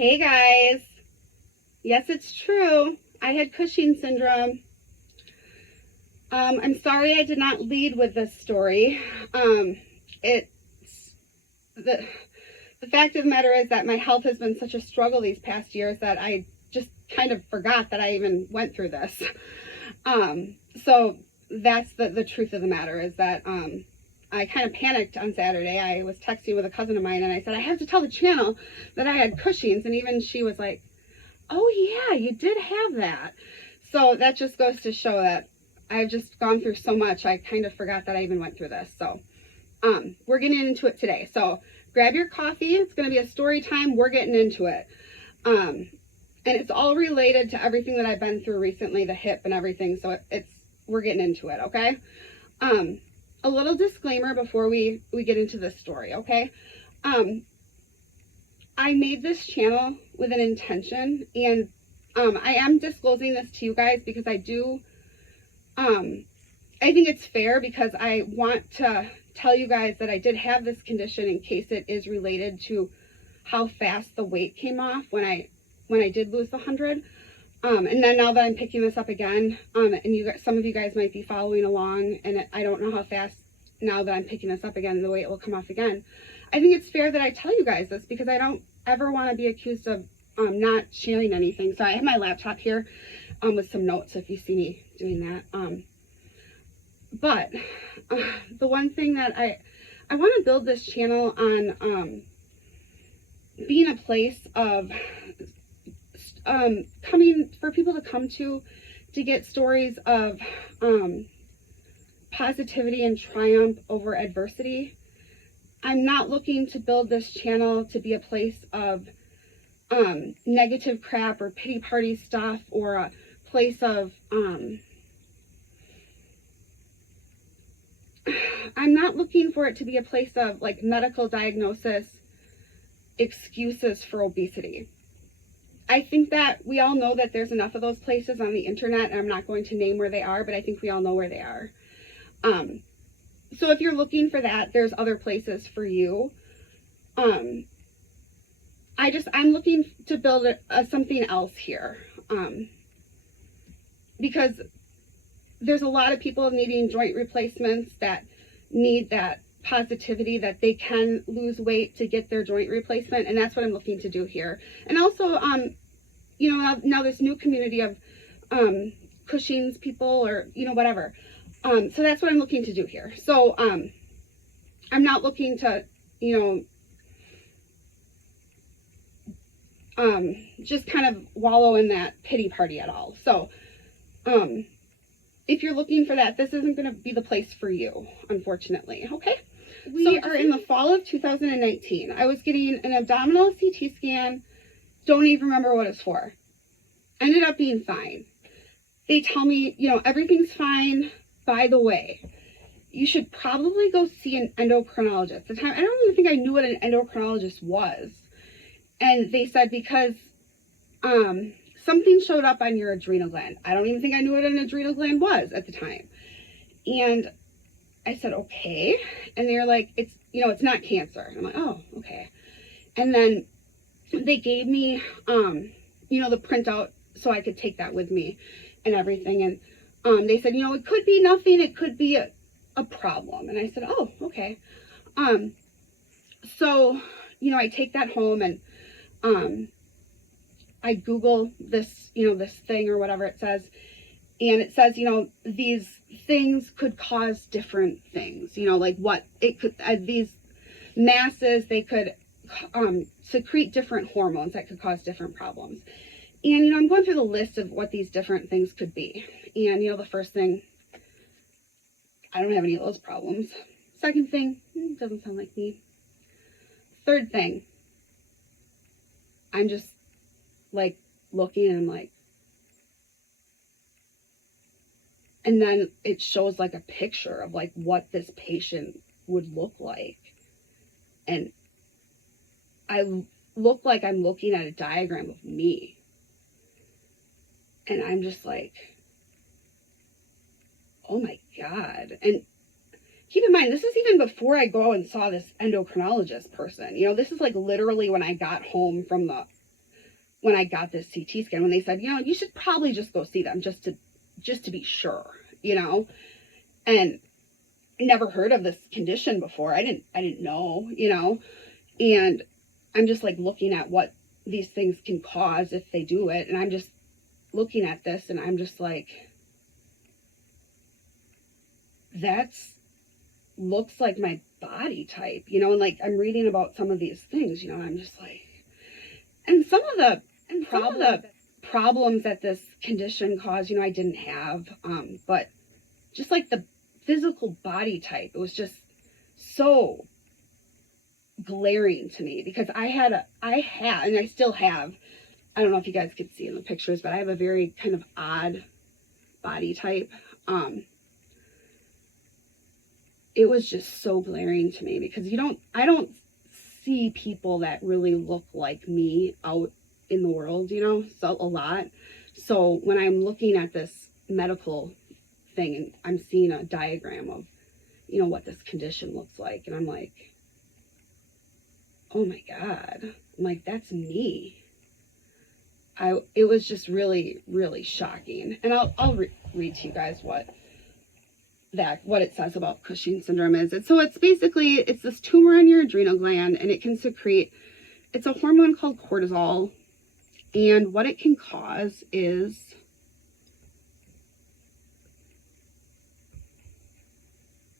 Hey guys, yes, it's true. I had Cushing syndrome. I'm sorry I did not lead with this story. It's the fact of the matter is that my health has been such a struggle these past years that I just kind of forgot that I even went through this. So that's the truth of the matter is that I kind of panicked on Saturday. I was texting with a cousin of mine and I said, I have to tell the channel that I had Cushing's, and even she was like, oh yeah, you did have that. So that just goes to show that I've just gone through so much. I kind of forgot that I even went through this. So we're getting into it today. So grab your coffee. It's going to be a story time. We're getting into it. And it's all related to everything that I've been through recently, the hip and everything. So we're getting into it. Okay. A little disclaimer before we get into this story. Okay. I made this channel with an intention, and I am disclosing this to you guys because I think it's fair, because I want to tell you guys that I did have this condition in case it is related to how fast the weight came off when I did lose the 100. And then now that I'm picking this up again, and some of you guys might be following along, and I don't know how fast now that I'm picking this up again, the weight will come off again. I think it's fair that I tell you guys this because I don't ever want to be accused of not sharing anything. So I have my laptop here with some notes if you see me doing that. But the one thing that I want to build this channel on being a place of coming for people to come to get stories of positivity and triumph over adversity. I'm not looking to build this channel to be a place of negative crap or pity party stuff, or a place of I'm not looking for it to be a place of like medical diagnosis excuses for obesity. I think that we all know that there's enough of those places on the internet, and I'm not going to name where they are, but I think we all know where they are. So if you're looking for that, there's other places for you. I'm looking to build something else here. Because there's a lot of people needing joint replacements that need that positivity that they can lose weight to get their joint replacement. And that's what I'm looking to do here. And also, now this new community of Cushing's people, or, whatever. So that's what I'm looking to do here. So I'm not looking to, just kind of wallow in that pity party at all. So if you're looking for that, this isn't going to be the place for you, unfortunately. Okay. We are in the fall of 2019. I was getting an abdominal CT scan. Don't even remember what it's for. Ended up being fine. They tell me, everything's fine. By the way, you should probably go see an endocrinologist. At the time, I don't even think I knew what an endocrinologist was. And they said because something showed up on your adrenal gland. I don't even think I knew what an adrenal gland was at the time. And I said, okay. And they're like, it's not cancer. And I'm like, oh, okay. And then they gave me, the printout so I could take that with me and everything. And they said, it could be nothing. It could be a problem. And I said, oh, okay. So, I take that home, and I Google this, this thing or whatever it says. And it says, these things could cause different things, like what it could, these masses, they could secrete different hormones that could cause different problems. And, I'm going through the list of what these different things could be. And, the first thing, I don't have any of those problems. Second thing, doesn't sound like me. Third thing, I'm just like looking, and I'm like, and then it shows like a picture of like what this patient would look like. And I look like I'm looking at a diagram of me. And I'm just like, oh my God. And keep in mind, this is even before I go and saw this endocrinologist person. This is like literally when I got home from the when I got this CT scan, when they said, you know, you should probably just go see them just to be sure, you know, and never heard of this condition before. I didn't know, you know, and I'm just like looking at what these things can cause if they do it. And I'm just looking at this and I'm just like, that's looks like my body type, you know, and like I'm reading about some of these things, you know, and I'm just like, and some of the problems that this condition caused, you know, I didn't have, but just like the physical body type, it was just so glaring to me because I had and I still have, I don't know if you guys could see in the pictures, but I have a very kind of odd body type. It was just so glaring to me because I don't see people that really look like me out in the world, you know, so a lot. So when I'm looking at this medical thing and I'm seeing a diagram of, you know, what this condition looks like, and I'm like, oh my God, I'm like, that's me. It was just really, really shocking. And I'll read to you guys what it says about Cushing syndrome is. So it's basically, it's this tumor in your adrenal gland, and it can secrete, it's a hormone called cortisol. And what it can cause is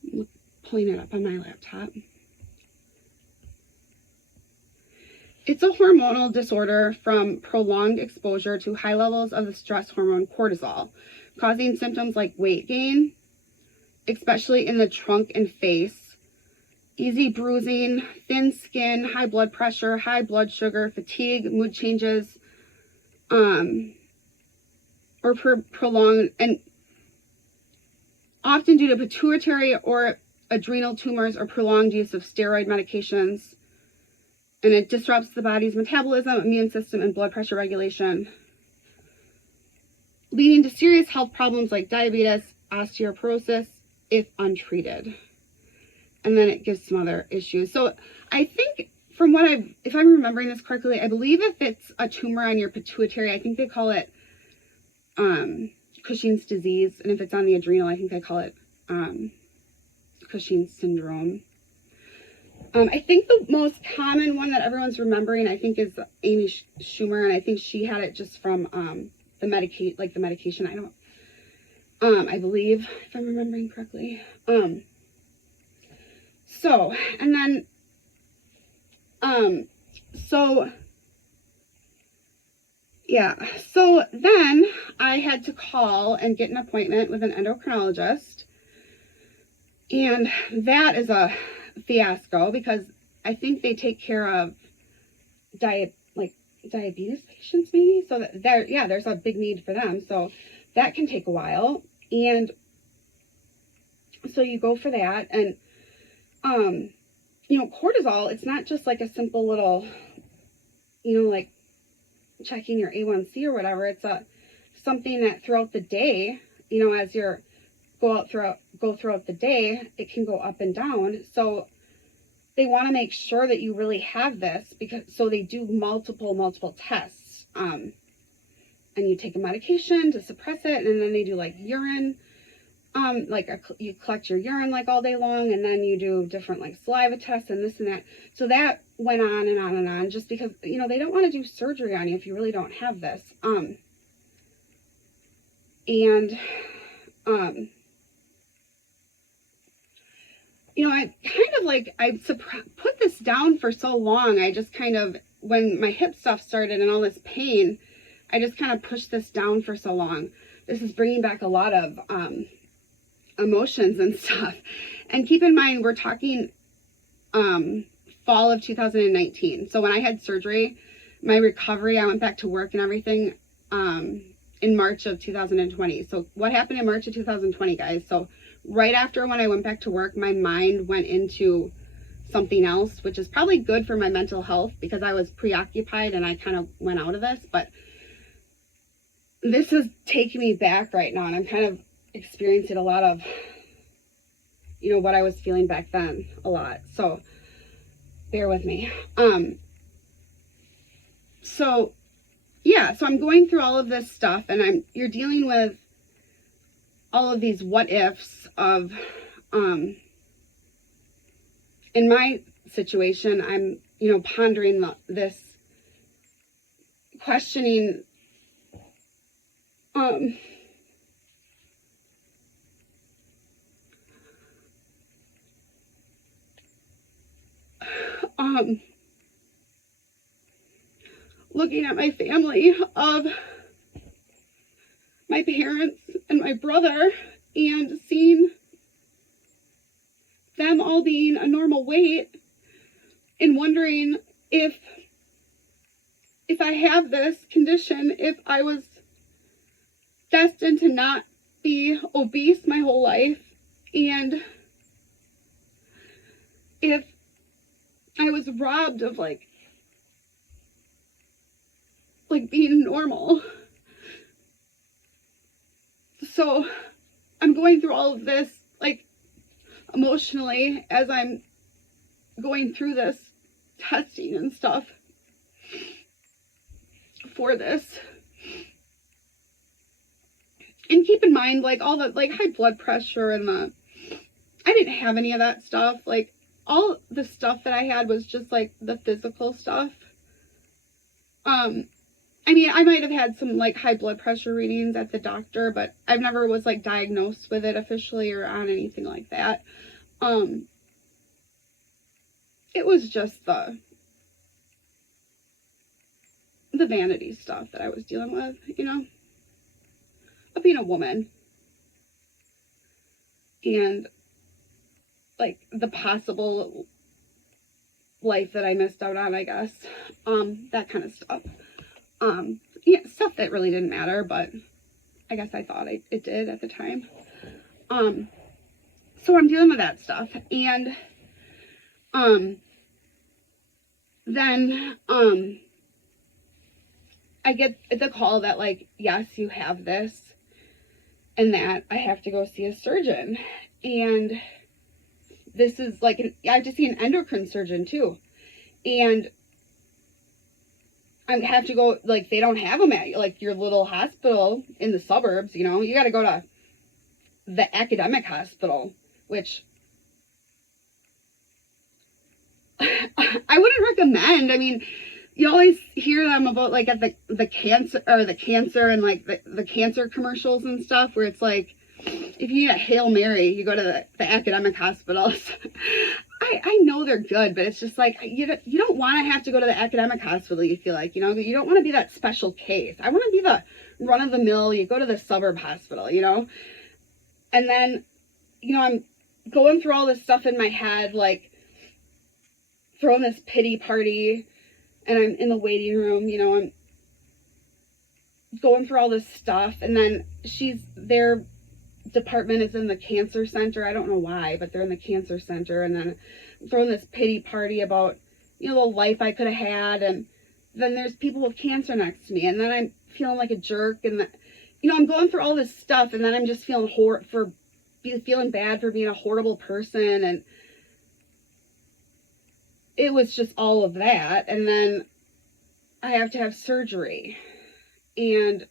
I'm pulling it up on my laptop. It's a hormonal disorder from prolonged exposure to high levels of the stress hormone cortisol, causing symptoms like weight gain, especially in the trunk and face, easy bruising, thin skin, high blood pressure, high blood sugar, fatigue, mood changes, or prolonged, and often due to pituitary or adrenal tumors or prolonged use of steroid medications. And it disrupts the body's metabolism, immune system, and blood pressure regulation, leading to serious health problems like diabetes, osteoporosis, if untreated. And then it gives some other issues. So I think from what if I'm remembering this correctly, I believe if it's a tumor on your pituitary, I think they call it Cushing's disease. And if it's on the adrenal, I think they call it Cushing syndrome. I think the most common one that everyone's remembering, I think, is Amy Schumer, and I think she had it just from the medication. I believe, if I'm remembering correctly. So then I had to call and get an appointment with an endocrinologist, and that is a fiasco because I think they take care of diabetes patients maybe, so that there's a big need for them, so that can take a while. And so you go for that, and you know, cortisol, it's not just like a simple little, you know, like checking your A1C or whatever. It's something that throughout the day, you know, as you're go throughout the day, it can go up and down. So they want to make sure that you really have this, so they do multiple tests. And you take a medication to suppress it, and then they do like urine, you collect your urine like all day long, and then you do different like saliva tests and this and that. So that went on and on and on, just because, you know, they don't want to do surgery on you if you really don't have this. You know, I kind of like, put this down for so long. I just kind of, when my hip stuff started and all this pain, I just kind of pushed this down for so long. This is bringing back a lot of emotions and stuff. And keep in mind, we're talking fall of 2019. So when I had surgery, my recovery, I went back to work and everything in March of 2020. So what happened in March of 2020, guys? So right after when I went back to work, my mind went into something else, which is probably good for my mental health because I was preoccupied and I kind of went out of this. But this is taking me back right now, and I'm kind of experiencing a lot of, you know, what I was feeling back then a lot. So bear with me. So yeah, so I'm going through all of this stuff, and you're dealing with all of these what ifs of, in my situation, I'm, pondering this, questioning, um, looking at my family of my parents and my brother and seeing them all being a normal weight and wondering if I have this condition, if I was destined to not be obese my whole life, and if I was robbed of like being normal. So I'm going through all of this, like, emotionally, as I'm going through this testing and stuff for this. And keep in mind, like, all the, like, high blood pressure and I didn't have any of that stuff. Like, all the stuff that I had was just, like, the physical stuff. I mean, I might have had some, like, high blood pressure readings at the doctor, but I've never was, like, diagnosed with it officially or on anything like that. It was just the vanity stuff that I was dealing with, of being a woman. And, like, the possible life that I missed out on, I guess. That kind of stuff. Yeah, stuff that really didn't matter, but I guess I thought it did at the time. So I'm dealing with that stuff. And, then, I get the call that, like, yes, you have this, and that I have to go see a surgeon. And this is like, I have to see an endocrine surgeon too. And I have to go, like, they don't have them at, like, your little hospital in the suburbs, you got to go to the academic hospital, which I wouldn't recommend. I mean, you always hear them about, like, at the cancer and, like, the cancer commercials and stuff, where it's like, if you need a Hail Mary, you go to the academic hospitals. I know they're good, but it's just like, you don't want to have to go to the academic hospital, you feel like, you don't want to be that special case. I want to be the run-of-the-mill, you go to the suburb hospital, And then, I'm going through all this stuff in my head, like, throwing this pity party, and I'm in the waiting room, I'm going through all this stuff, and then their department is in the cancer center. I don't know why, but they're in the cancer center, and then I'm throwing this pity party about, the life I could have had, and then there's people with cancer next to me, and then I'm feeling like a jerk, and I'm going through all this stuff, and then I'm just feeling feeling bad for being a horrible person, and it was just all of that. And then I have to have surgery, and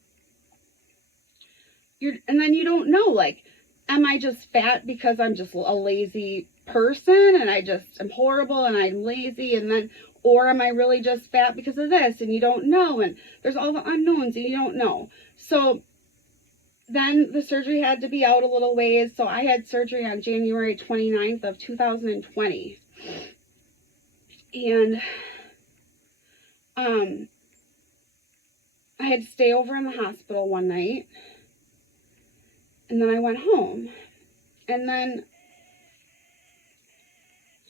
then you don't know, like, am I just fat because I'm just a lazy person and I just am horrible and I'm lazy, or am I really just fat because of this? And you don't know, and there's all the unknowns and you don't know. So then the surgery had to be out a little ways. So I had surgery on January 29th of 2020. And I had to stay over in the hospital one night. And then I went home. And then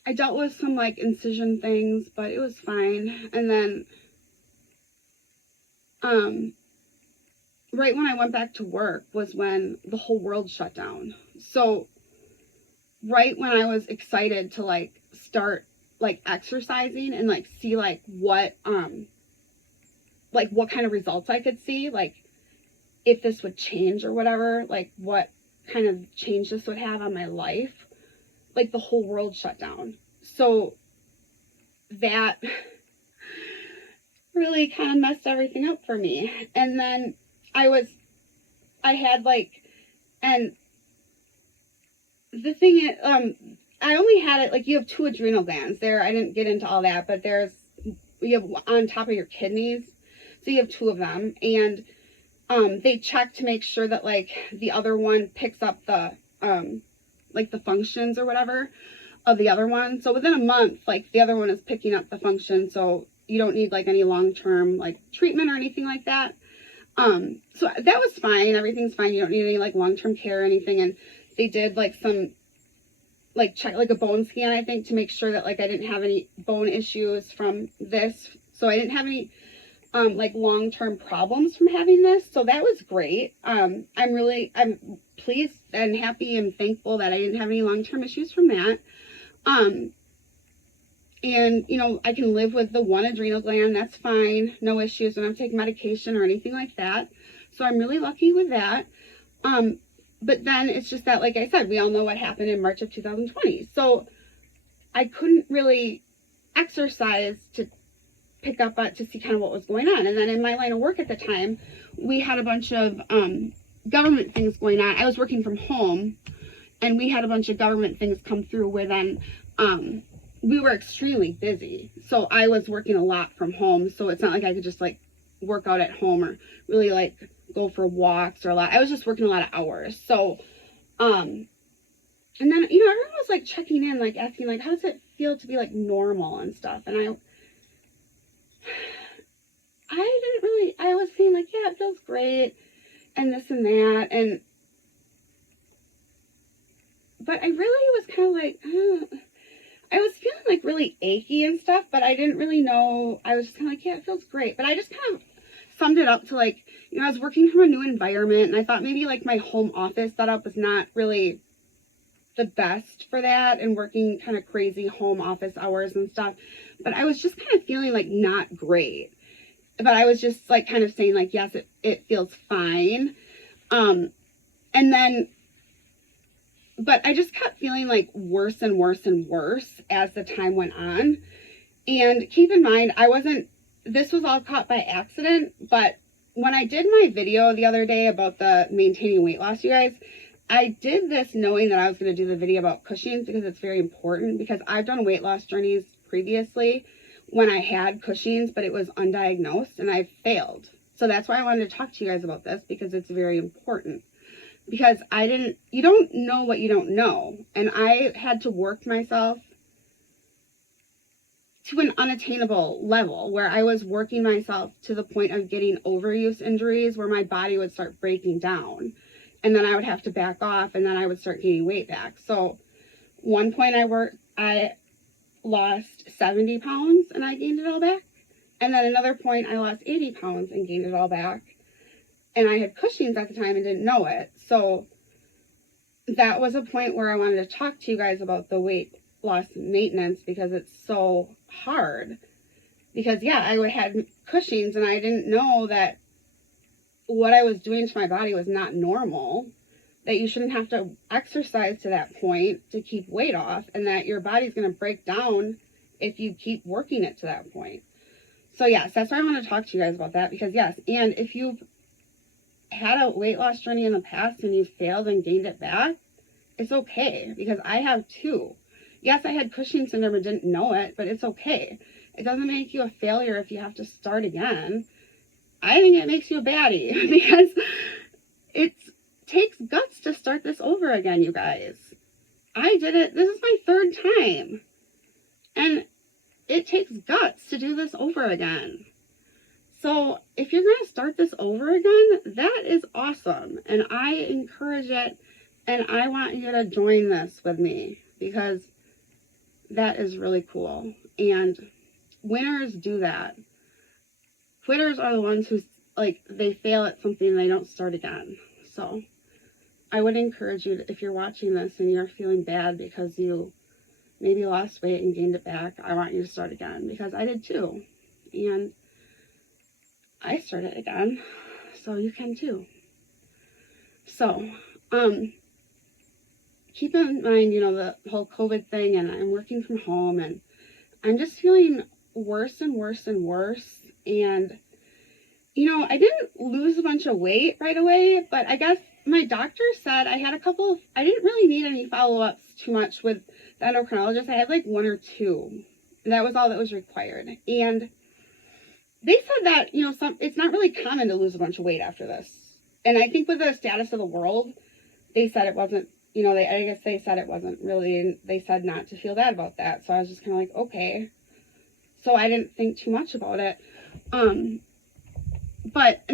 I dealt with some, like, incision things, but it was fine. And then right when I went back to work was when the whole world shut down. So right when I was excited to, like, start, like, exercising and, like, see, like, what kind of results I could see, like, if this would change or whatever, like, what kind of change this would have on my life, like, the whole world shut down. So that really kind of messed everything up for me. And then I had like, and the thing is, I only had it, like, you have 2 adrenal glands there. I didn't get into all that, but you have on top of your kidneys. So you have 2 of them. And they check to make sure that, like, the other one picks up the, like, the functions or whatever of the other one. So within a month, like, the other one is picking up the function. So you don't need, like, any long-term, like, treatment or anything like that. So that was fine. Everything's fine. You don't need any, like, long-term care or anything. And they did, like, some, like, check, like, a bone scan, I think, to make sure that, like, I didn't have any bone issues from this. So I didn't have any, like, long-term problems from having this. So that was great. I'm pleased and happy and thankful that I didn't have any long-term issues from that. And, you know, I can live with the 1 adrenal gland. That's fine. No issues. I don't take medication or anything like that. So I'm really lucky with that. But then it's just that, like I said, we all know what happened in March of 2020. So I couldn't really exercise to pick up to see kind of what was going on. And then in my line of work at the time, we had a bunch of government things going on. I was working from home, and we had a bunch of government things come through where then we were extremely busy. So I was working a lot from home. So it's not like I could just, like, work out at home or really, like, go for walks or a lot. I was just working a lot of hours. So, and then, you know, everyone was, like, checking in, like, asking, like, how does it feel to be, like, normal and stuff? And I was saying, like, yeah, it feels great and this and that. But I really was kind of like, I was feeling, like, really achy and stuff, but I didn't really know. I was just kind of like, yeah, it feels great. But I just kind of summed it up to, like, you know, I was working from a new environment, and I thought maybe, like, my home office setup was not really the best for that, and working kind of crazy home office hours and stuff. But I was just kind of feeling, like, not great. But I was just, like, kind of saying, like, yes, it feels fine. And then, but I just kept feeling, like, worse and worse and worse as the time went on. And keep in mind, this was all caught by accident, but when I did my video the other day about the maintaining weight loss, you guys, I did this knowing that I was going to do the video about Cushing's because it's very important, because I've done weight loss journeys previously when I had Cushing's, but it was undiagnosed and I failed. So that's why I wanted to talk to you guys about this, because it's very important. Because you don't know what you don't know. And I had to work myself to an unattainable level where I was working myself to the point of getting overuse injuries where my body would start breaking down. And then I would have to back off, and then I would start gaining weight back. So one point I lost 70 pounds and I gained it all back. And then another point I lost 80 pounds and gained it all back. And I had Cushing's at the time and didn't know it. So that was a point where I wanted to talk to you guys about the weight loss maintenance, because it's so hard. Because, yeah, I had Cushing's and I didn't know that what I was doing to my body was not normal. That you shouldn't have to exercise to that point to keep weight off, and that your body's going to break down if you keep working it to that point. So, yes, that's why I want to talk to you guys about that. Because, yes, and if you've had a weight loss journey in the past and you failed and gained it back, it's okay, because I have too. Yes, I had Cushing syndrome and didn't know it, but it's okay. It doesn't make you a failure if you have to start again. I think it makes you a baddie, because it takes guts to start this over again, you guys. I did it. This is my 3rd time. And it takes guts to do this over again. So if you're going to start this over again, that is awesome. And I encourage it. And I want you to join this with me, because that is really cool. And winners do that. Quitters are the ones who, like, they fail at something and they don't start again. So I would encourage you to, if you're watching this and you're feeling bad because you maybe lost weight and gained it back, I want you to start again, because I did too. And I started again, so you can too. So, keep in mind, you know, the whole COVID thing, and I'm working from home, and I'm just feeling worse and worse and worse. And, I didn't lose a bunch of weight right away, but I guess my doctor said I didn't really need any follow-ups too much with the endocrinologist. I had like 1 or 2. And that was all that was required. And they said that, it's not really common to lose a bunch of weight after this. And I think with the status of the world, they said it wasn't, I guess they said it wasn't really, they said not to feel bad about that. So I was just kind of like, okay. So I didn't think too much about it. And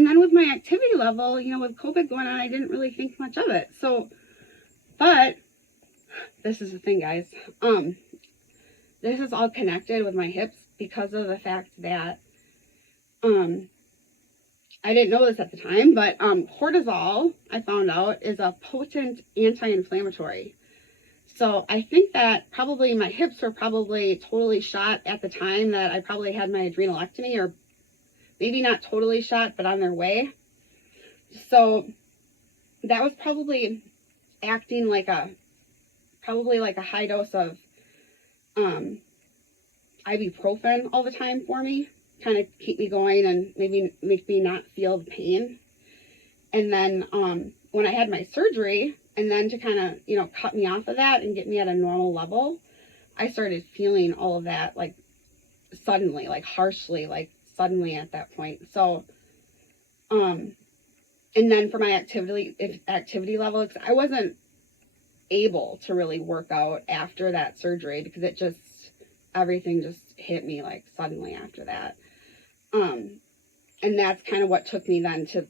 then with my activity level, with COVID going on, I didn't really think much of it. So, but this is the thing, guys. This is all connected with my hips because of the fact that, I didn't know this at the time, but cortisol, I found out, is a potent anti-inflammatory. So I think that probably my hips were probably totally shot at the time that I probably had my adrenalectomy, or maybe not totally shot, but on their way. So that was probably acting like a high dose of ibuprofen all the time for me, kind of keep me going and maybe make me not feel the pain. And then when I had my surgery, and then to kind of, cut me off of that and get me at a normal level, I started feeling all of that like suddenly, like harshly, like suddenly at that point. So, and then for my activity level, because I wasn't able to really work out after that surgery because everything just hit me like suddenly after that. And that's kind of what took me then to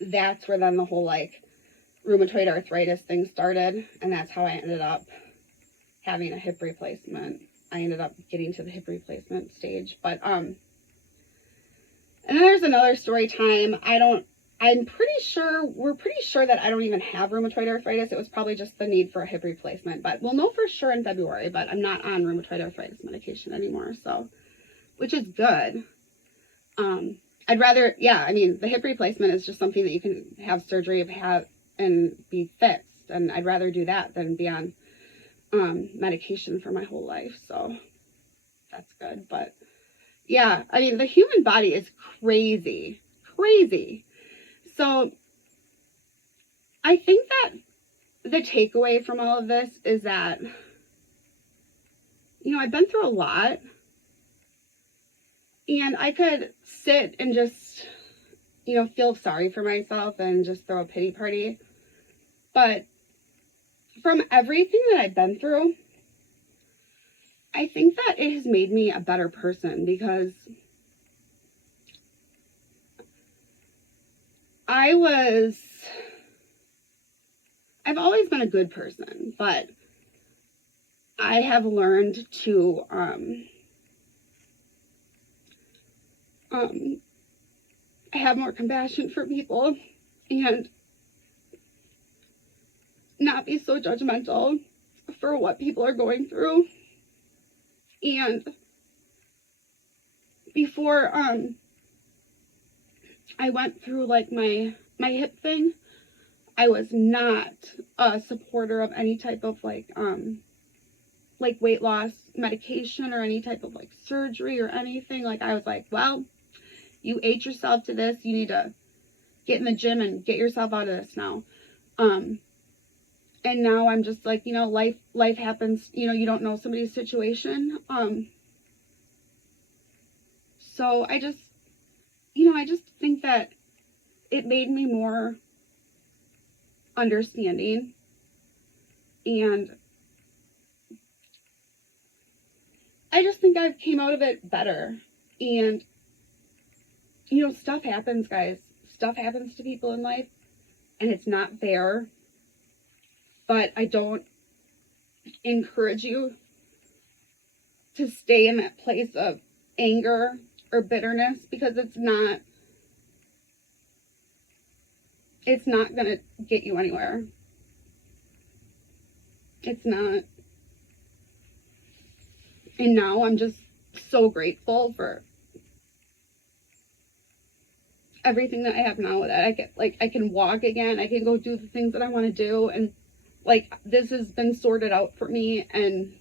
that's where then the whole like rheumatoid arthritis thing started. And that's how I ended up having a hip replacement. I ended up getting to the hip replacement stage, but, and then there's another story time. We're pretty sure that I don't even have rheumatoid arthritis. It was probably just the need for a hip replacement, but we'll know for sure in February. But I'm not on rheumatoid arthritis medication anymore, so, which is good. I'd rather, the hip replacement is just something that you can have surgery and be fixed, and I'd rather do that than be on medication for my whole life. So that's good. But yeah, the human body is crazy. So I think that the takeaway from all of this is that, I've been through a lot, and I could sit and just, feel sorry for myself and just throw a pity party. But from everything that I've been through, I think that it has made me a better person, because I've always been a good person, but I have learned to have more compassion for people and not be so judgmental for what people are going through. And before I went through like my hip thing, I was not a supporter of any type of like weight loss medication or any type of like surgery or anything. Like, I was like, well, you ate yourself to this. You need to get in the gym and get yourself out of this now. And now I'm just like, life happens, you don't know somebody's situation. So I just think that it made me more understanding, and I just think I've came out of it better. And, stuff happens, guys. Stuff happens to people in life, and it's not fair. But I don't encourage you to stay in that place of anger or bitterness, because it's not going to get you anywhere. It's not. And now I'm just so grateful for everything that I have now, that I can walk again. I can go do the things that I want to do. And like, this has been sorted out for me, and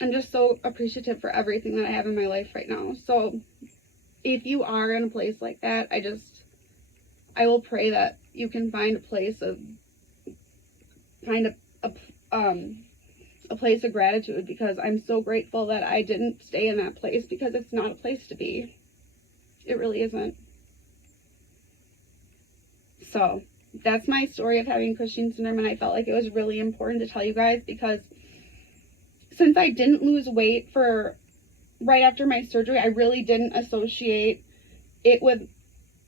I'm just so appreciative for everything that I have in my life right now. So if you are in a place like that, I will pray that you can find a place of a place of gratitude, because I'm so grateful that I didn't stay in that place, because it's not a place to be. It really isn't. So that's my story of having Cushing syndrome, and I felt like it was really important to tell you guys, because since I didn't lose weight for right after my surgery, I really didn't associate it with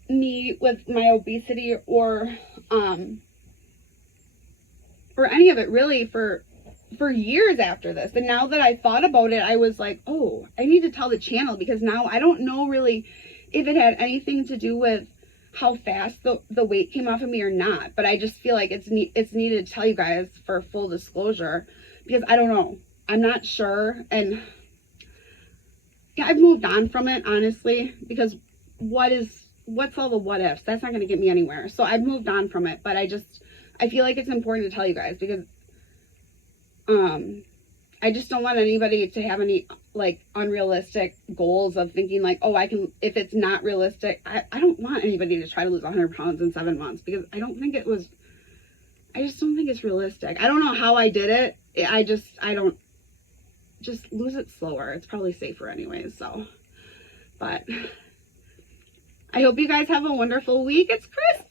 me with my obesity or any of it really for years after this. And now that I thought about it, I was like, oh, I need to tell the channel, because now I don't know really if it had anything to do with how fast the weight came off of me or not, but I just feel like it's needed to tell you guys for full disclosure, because I don't know, I'm not sure. And yeah, I've moved on from it, honestly, because what's all the what ifs? That's not going to get me anywhere. So I've moved on from it, but I feel like it's important to tell you guys, because I just don't want anybody to have any like unrealistic goals of thinking like, oh, I can, if it's not realistic. I don't want anybody to try to lose 100 pounds in 7 months, because I just don't think it's realistic. I don't know how I did it. I don't, just lose it slower. It's probably safer anyways. So, but I hope you guys have a wonderful week. It's Christmas.